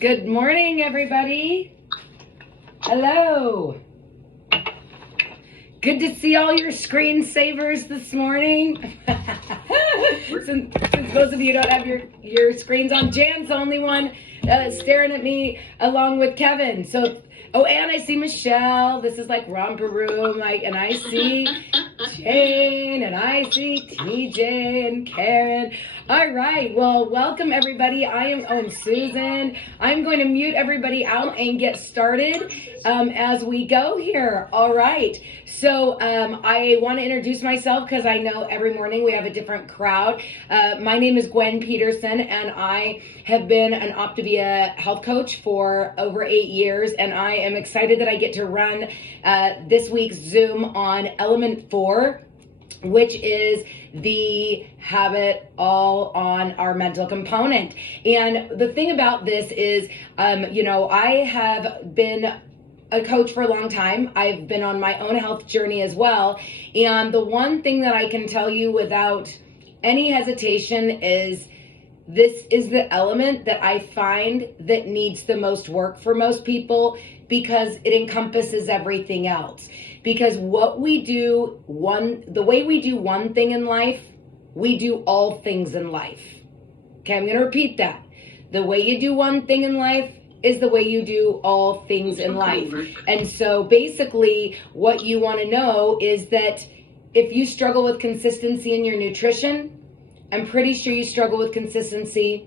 Good morning, everybody. Hello. Good to see all your screensavers this morning. since most of you don't have your screens on, Jan's the only one staring at me along with Kevin. So, and I see Michelle. This is like romper room. And I see Jane, and I see TJ and Karen. All right, well, welcome everybody. And Susan. I'm going to mute everybody out and get started as we go here. All right, so I want to introduce myself because I know every morning we have a different crowd. My name is Gwen Peterson, and I have been an Optavia health coach for over 8 years, and I am excited that I get to run this week's Zoom on Element 4, which is the habit all on our mental component. And the thing about this is, I have been a coach for a long time. I've been on my own health journey as well. And the one thing that I can tell you without any hesitation is this is the element that I find that needs the most work for most people, because it encompasses everything else. Because what we do, the way we do one thing in life, we do all things in life. Okay, I'm going to repeat that. The way you do one thing in life is the way you do all things in life. And so basically what you want to know is that if you struggle with consistency in your nutrition, I'm pretty sure you struggle with consistency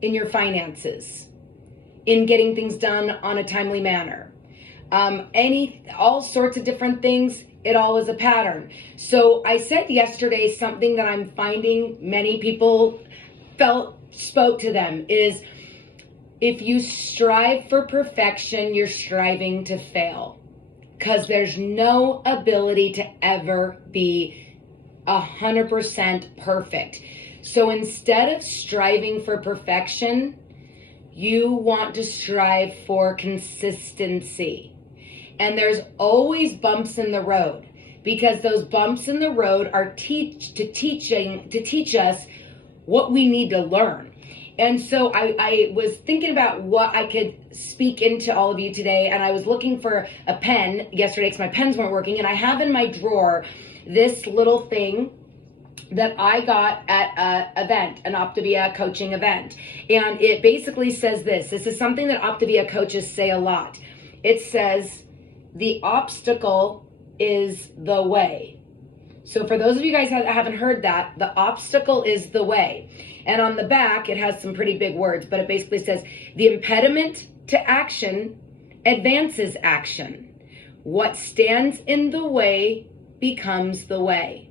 in your finances, in getting things done on a timely manner. All sorts of different things. It all is a pattern. So I said yesterday something that I'm finding many people spoke to them is, if you strive for perfection, you're striving to fail, because there's no ability to ever be 100% perfect. So instead of striving for perfection, you want to strive for consistency. And there's always bumps in the road, because those bumps in the road are to teach us what we need to learn. And so I was thinking about what I could speak into all of you today, and I was looking for a pen yesterday because my pens weren't working, and I have in my drawer this little thing that I got at an Optavia coaching event. And it basically says this. This is something that Optavia coaches say a lot. It says, the obstacle is the way. So for those of you guys that haven't heard that, the obstacle is the way. And on the back, it has some pretty big words, but it basically says, the impediment to action advances action. What stands in the way becomes the way.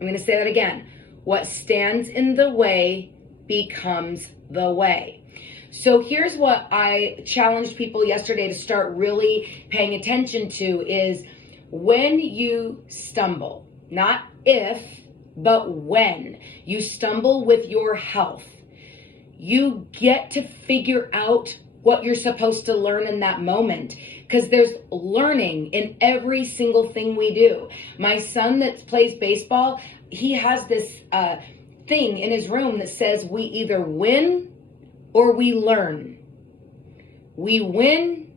I'm going to say that again. What stands in the way becomes the way. So here's what I challenged people yesterday to start really paying attention to is, when you stumble, not if, but when you stumble with your health, you get to figure out what you're supposed to learn in that moment, because there's learning in every single thing we do. My son that plays baseball, he has this thing in his room that says we either win or we learn. We win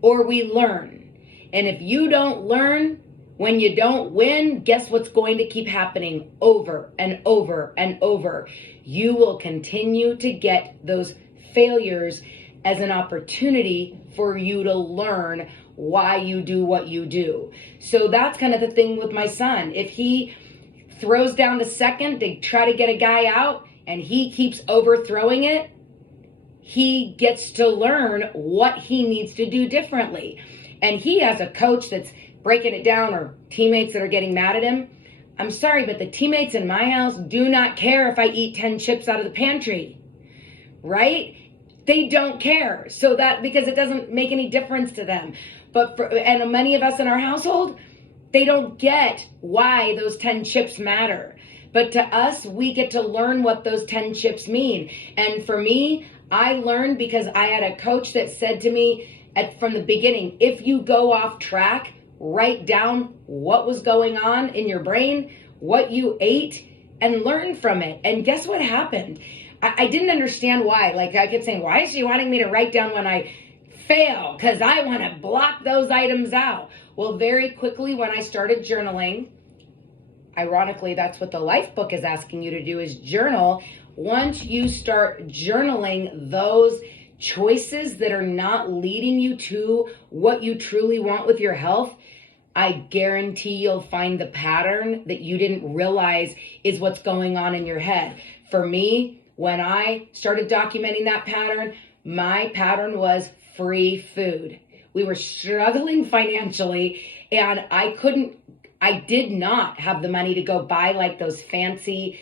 or we learn. And if you don't learn when you don't win, guess what's going to keep happening over and over and over? You will continue to get those failures as an opportunity for you to learn why you do what you do. So that's kind of the thing with my son. If he throws down to second to try to get a guy out and he keeps overthrowing it, he gets to learn what he needs to do differently. And he has a coach that's breaking it down, or teammates that are getting mad at him. I'm sorry, but the teammates in my house do not care if I eat 10 chips out of the pantry, right? They don't care. So that, because it doesn't make any difference to them. And many of us in our household, they don't get why those 10 chips matter. But to us, we get to learn what those 10 chips mean. And for me, I learned because I had a coach that said to me from the beginning, if you go off track, write down what was going on in your brain, what you ate, and learn from it. And guess what happened? I didn't understand why. Like I kept saying, why is she wanting me to write down when I fail? Because I want to block those items out. Well, very quickly when I started journaling, ironically, that's what the life book is asking you to do, is journal. Once you start journaling those choices that are not leading you to what you truly want with your health, I guarantee you'll find the pattern that you didn't realize is what's going on in your head. For me, when I started documenting that pattern, my pattern was free food. We were struggling financially, and I did not have the money to go buy like those fancy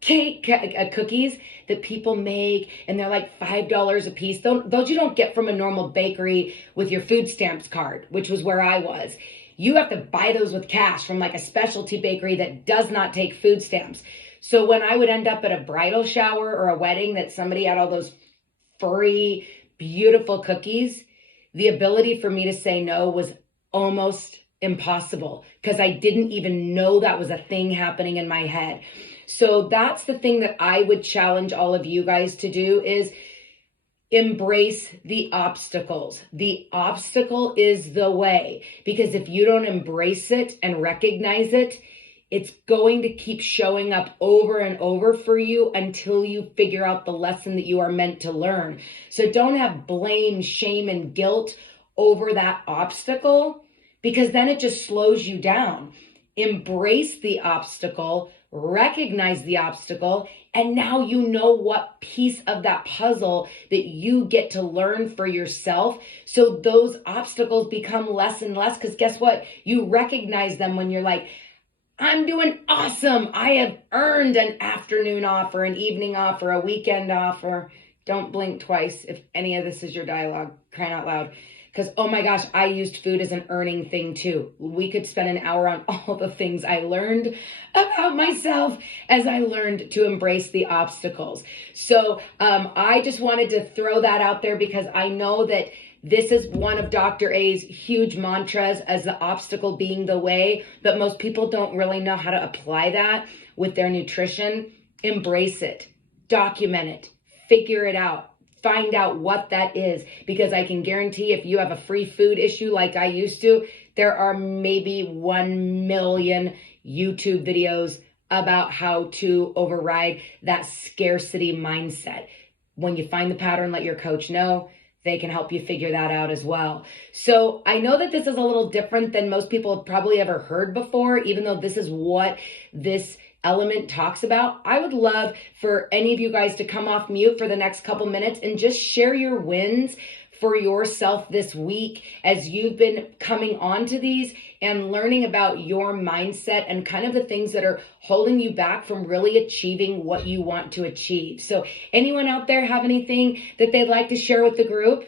cake cookies that people make, and they're like $5 a piece. Those you don't get from a normal bakery with your food stamps card, which was where I was. You have to buy those with cash from like a specialty bakery that does not take food stamps. So when I would end up at a bridal shower or a wedding that somebody had all those free, beautiful cookies, the ability for me to say no was almost impossible because I didn't even know that was a thing happening in my head. So that's the thing that I would challenge all of you guys to do, is embrace the obstacles. The obstacle is the way, because if you don't embrace it and recognize it, it's going to keep showing up over and over for you until you figure out the lesson that you are meant to learn. So don't have blame, shame, and guilt over that obstacle, because then it just slows you down. Embrace the obstacle, recognize the obstacle, and now you know what piece of that puzzle that you get to learn for yourself. So those obstacles become less and less, because guess what? You recognize them when you're like, I'm doing awesome. I have earned an afternoon off or an evening off or a weekend off, or don't blink twice if any of this is your dialogue, crying out loud. Because, oh my gosh, I used food as an earning thing too. We could spend an hour on all the things I learned about myself as I learned to embrace the obstacles. So I just wanted to throw that out there, because I know that this is one of Dr. A's huge mantras, as the obstacle being the way, but most people don't really know how to apply that with their nutrition. Embrace it, document it, figure it out. Find out what that is, because I can guarantee if you have a free food issue like I used to, there are maybe 1 million YouTube videos about how to override that scarcity mindset. When you find the pattern, let your coach know. They can help you figure that out as well. So I know that this is a little different than most people have probably ever heard before, even though this is what this element talks about. I would love for any of you guys to come off mute for the next couple minutes and just share your wins for yourself this week as you've been coming onto these and learning about your mindset and kind of the things that are holding you back from really achieving what you want to achieve. So anyone out there have anything that they'd like to share with the group?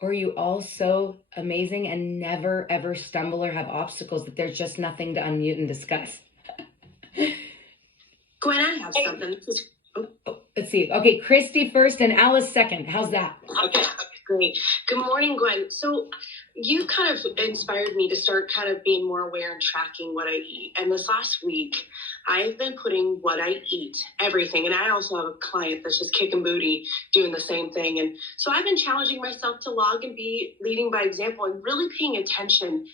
Or are you all so amazing and never, ever stumble or have obstacles that there's just nothing to unmute and discuss? Gwen, I have something. Let's see. Okay, Christy first and Alice second. How's that? Okay, great. Good morning, Gwen. So you kind of inspired me to start kind of being more aware and tracking what I eat. And this last week, I've been putting what I eat, everything. And I also have a client that's just kicking booty doing the same thing. And so I've been challenging myself to log and be leading by example and really paying attention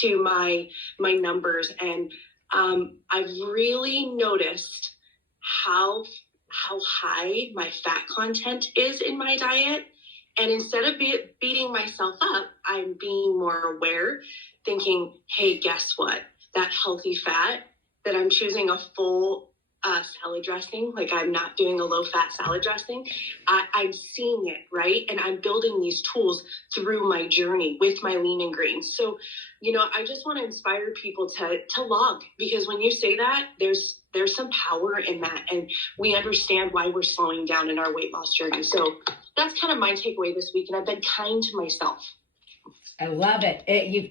to my numbers. And I've really noticed how high my fat content is in my diet. And instead of beating myself up, I'm being more aware, thinking, hey, guess what? That healthy fat that I'm choosing a full salad dressing, like I'm not doing a low-fat salad dressing, I'm seeing it, right? And I'm building these tools through my journey with my lean and greens. So, I just want to inspire people to log, because when you say that, there's some power in that, and we understand why we're slowing down in our weight loss journey. So that's kind of my takeaway this week, and I've been kind to myself. I love it.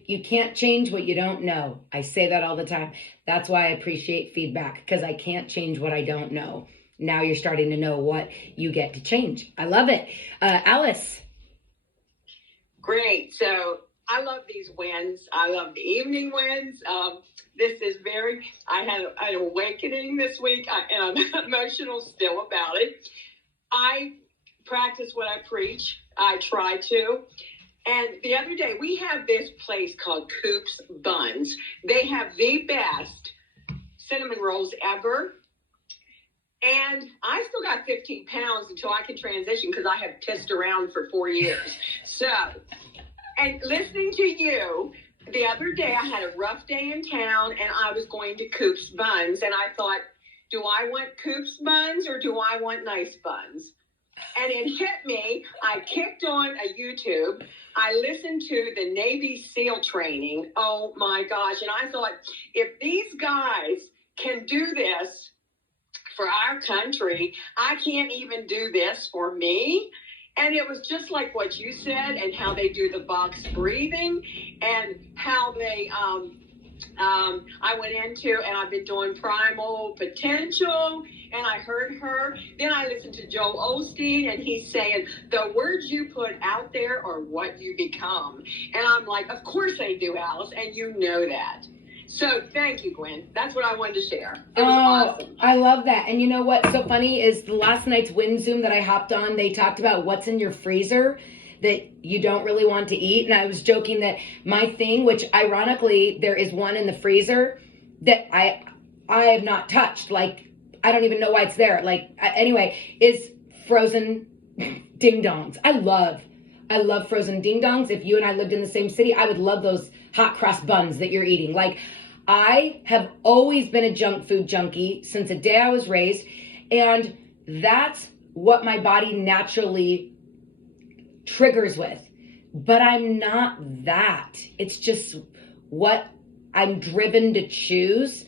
You can't change what you don't know. I say that all the time. That's why I appreciate feedback, because I can't change what I don't know. Now you're starting to know what you get to change. I love it. Alice. Great. So I love these wins. I love the evening wins. This is I had an awakening this week, and I'm emotional still about it. I practice what I preach. I try to. And the other day, we have this place called Coop's Buns. They have the best cinnamon rolls ever. And I still got 15 pounds until I can transition because I have pissed around for 4 years. So, and listening to you, the other day I had a rough day in town and I was going to Coop's Buns. And I thought, do I want Coop's Buns or do I want nice buns? And it hit me. I kicked on a YouTube. I listened to the Navy SEAL training. Oh my gosh. And I thought, if these guys can do this for our country, I can't even do this for me. And it was just like what you said, and how they do the box breathing, and how they I went into, and I've been doing primal potential, and I heard her. Then I listened to Joel Osteen, and he's saying, the words you put out there are what you become. And I'm like, of course they do, Alice, and you know that. So thank you, Gwen. That's what I wanted to share. It was awesome. I love that. And you know what's so funny is the last night's Win Zoom that I hopped on, they talked about what's in your freezer that you don't really want to eat. And I was joking that my thing, which ironically, there is one in the freezer that I have not touched. Like, I don't even know why it's there. Like, anyway, is frozen ding dongs. I love frozen ding dongs. If you and I lived in the same city, I would love those hot cross buns that you're eating. Like, I have always been a junk food junkie since the day I was raised. And that's what my body naturally triggers with. But I'm not that. It's just what I'm driven to choose.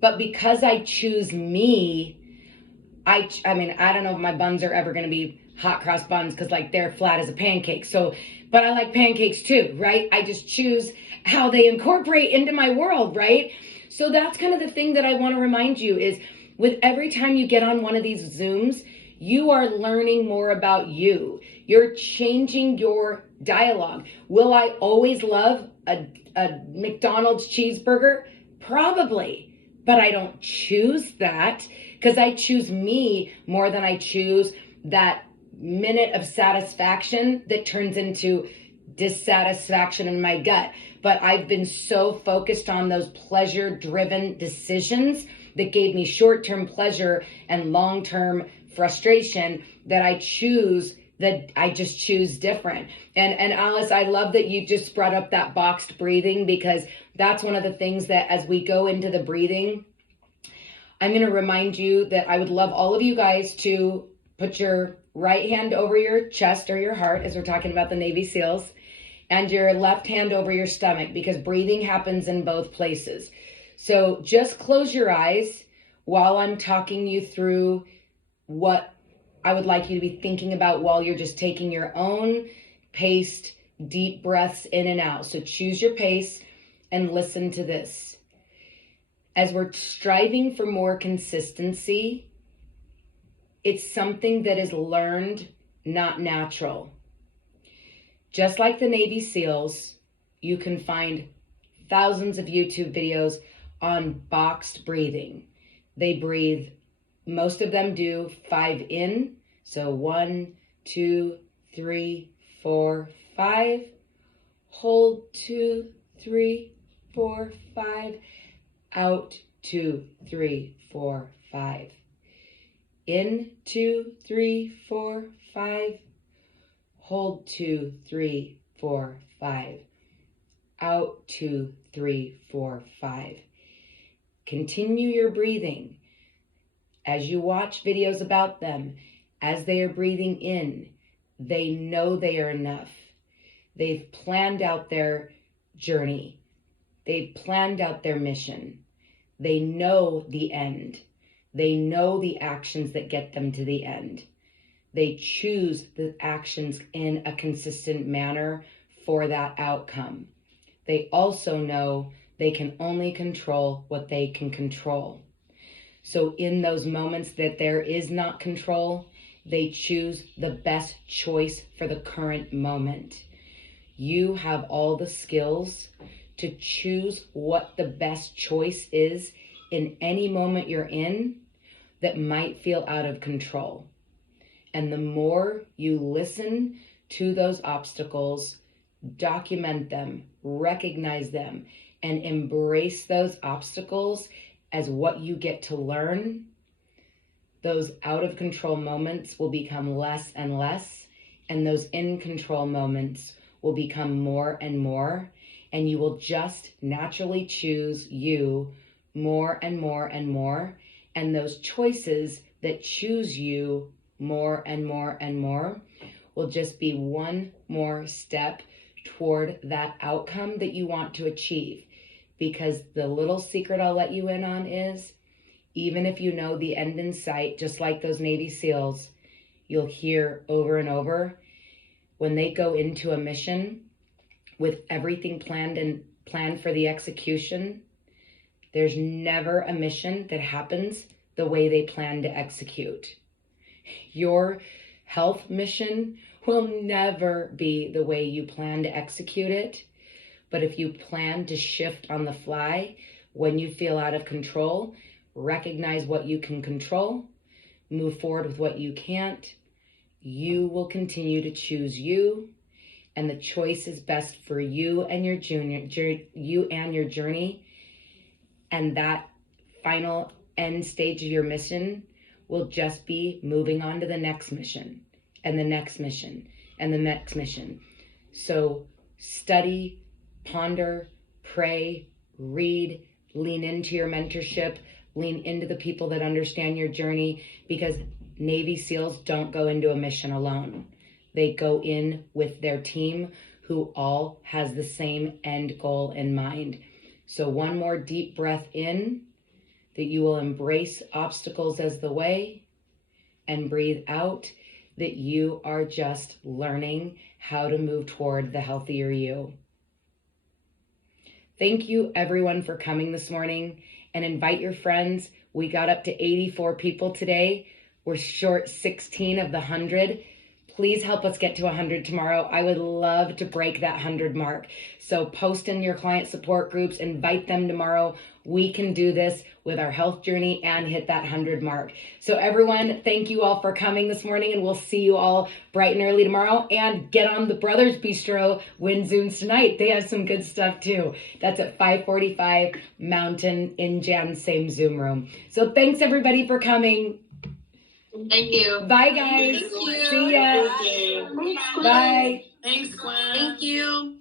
But because I choose me, I mean, I don't know if my buns are ever going to be hot cross buns because like they're flat as a pancake. So, but I like pancakes too, right? I just choose how they incorporate into my world, right? So that's kind of the thing that I want to remind you is with every time you get on one of these Zooms, you are learning more about you. You're changing your dialogue. Will I always love a McDonald's cheeseburger? Probably, but I don't choose that because I choose me more than I choose that minute of satisfaction that turns into dissatisfaction in my gut. But I've been so focused on those pleasure-driven decisions that gave me short-term pleasure and long-term frustration that I just choose different. And Alice, I love that you just brought up that boxed breathing because that's one of the things that as we go into the breathing, I'm going to remind you that I would love all of you guys to put your right hand over your chest or your heart as we're talking about the Navy SEALs and your left hand over your stomach because breathing happens in both places. So just close your eyes while I'm talking you through what I would like you to be thinking about while you're just taking your own paced deep breaths in and out. So choose your pace and listen to this. As we're striving for more consistency, it's something that is learned, not natural. Just like the Navy SEALs, you can find thousands of YouTube videos on boxed breathing. They breathe, most of them do 5 in. So 1, 2, 3, 4, 5. Hold 2, 3, 4, 5. Out 2, 3, 4, 5. In 2, 3, 4, 5. Hold 2, 3, 4, 5. Out 2, 3, 4, 5. Continue your breathing. As you watch videos about them, as they are breathing in, they know they are enough. They've planned out their journey. They've planned out their mission. They know the end. They know the actions that get them to the end. They choose the actions in a consistent manner for that outcome. They also know they can only control what they can control. So in those moments that there is not control, they choose the best choice for the current moment. You have all the skills to choose what the best choice is in any moment you're in that might feel out of control. And the more you listen to those obstacles, document them, recognize them, and embrace those obstacles as what you get to learn, those out of control moments will become less and less, and those in control moments will become more and more, and you will just naturally choose you more and more and more, and those choices that choose you more and more and more will just be one more step toward that outcome that you want to achieve. Because the little secret I'll let you in on is, even if you know the end in sight, just like those Navy SEALs, you'll hear over and over, when they go into a mission with everything planned for the execution, there's never a mission that happens the way they plan to execute. Your health mission will never be the way you plan to execute it. But if you plan to shift on the fly when you feel out of control, recognize what you can control, move forward with what you can't, you will continue to choose you, and the choice is best for you and your journey. And that final end stage of your mission will just be moving on to the next mission and the next mission and the next mission. So study, ponder, pray, read, lean into your mentorship, lean into the people that understand your journey, because Navy SEALs don't go into a mission alone. They go in with their team who all has the same end goal in mind. So one more deep breath in, that you will embrace obstacles as the way, and breathe out that you are just learning how to move toward the healthier you. Thank you everyone for coming this morning, and invite your friends. We got up to 84 people today. We're short 16 of the 100. Please help us get to 100 tomorrow. I would love to break that 100 mark. So post in your client support groups, invite them tomorrow. We can do this with our health journey and hit that 100 mark. So everyone, thank you all for coming this morning, and we'll see you all bright and early tomorrow. And get on the Brothers Bistro Win Zooms tonight. They have some good stuff too. That's at 5:45 Mountain in Jan's same Zoom room. So thanks everybody for coming. Thank you. Bye guys. Thank you. See ya. Thank you. Bye. Thanks, Gwen. Thank you.